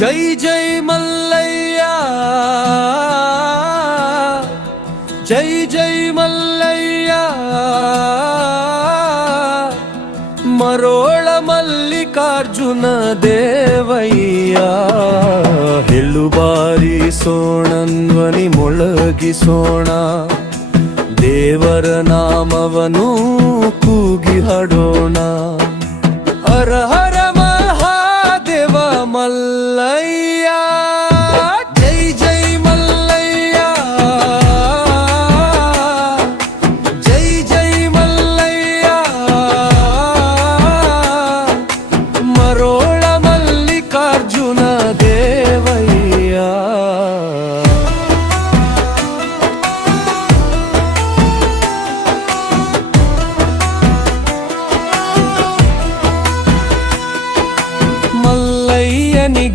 ಜೈ ಜೈ ಮಲ್ಲಯ್ಯ. ಜೈ ಜೈ ಮಲ್ಲಯ್ಯ. ಮರೋಳ ಮಲ್ಲಿಕಾರ್ಜುನ ದೇವಯ್ಯ. ಹೆಳ್ಳು ಬಾರಿಸೋಣನ್ವನಿ ಮೊಳಗಿಸೋಣ. ದೇವರ ನಾಮವನು ಕೂಗಿ ಹಾಡೋಣ. ಹರ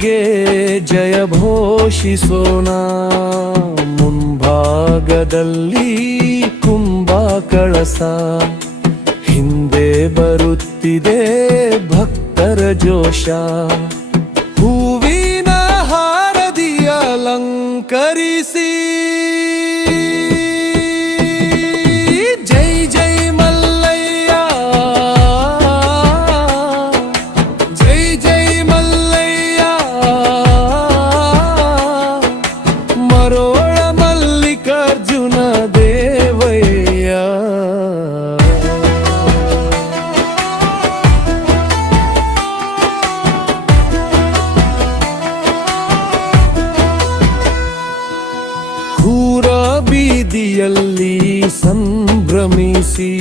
ಮಲ್ಲಯ್ಯನಿಗೆ ಜಯ ಘೋಷಿಸೋಣ. ಮುಂಭಾಗದಲ್ಲಿ ಕುಂಭ ಕಳಸ ಹಿಂದೆ ಬರುತ್ತಿದೆ ಭಕ್ತರ ಜೋಶ. ಹೂವಿನ ಹಾರದಿ ಅಲಂಕರಿಸಿ ಮಲ್ಲಿಕಾರ್ಜುನ ದೇವಯ್ಯ. ಕೂರ ಬೀದಿಯಲ್ಲಿ ಸಂಭ್ರಮಿಸಿ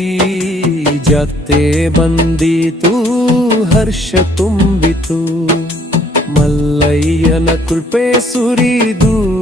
ಜತೆ ಬಂದಿತು ಹರ್ಷ ತುಂಬಿತು. ಮಲ್ಲಯ್ಯನ ಕೃಪೆ ಸುರಿದು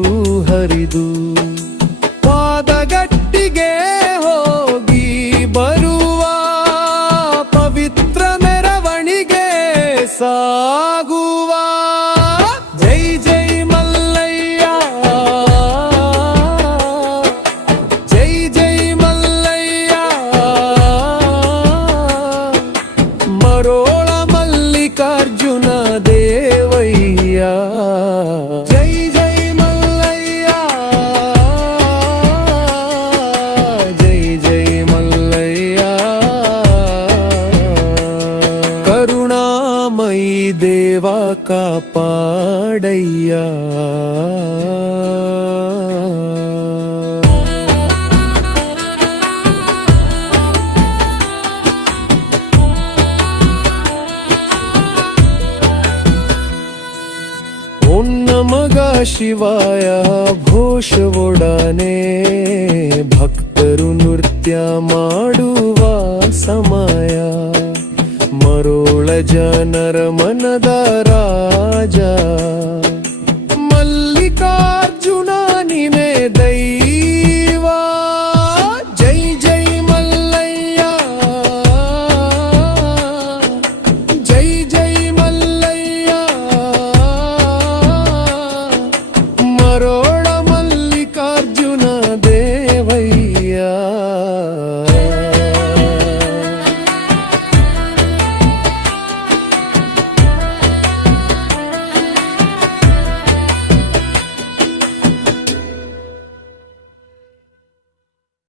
ನಮಗ ಶಿವಾಯ ಘೋಷವೊಡನೆ ಭಕ್ತರು ನೃತ್ಯ ಮಾಡುವ ಸಮಯ. ಮರೋಳ ಜನರ ಮನದ ರಾಜ.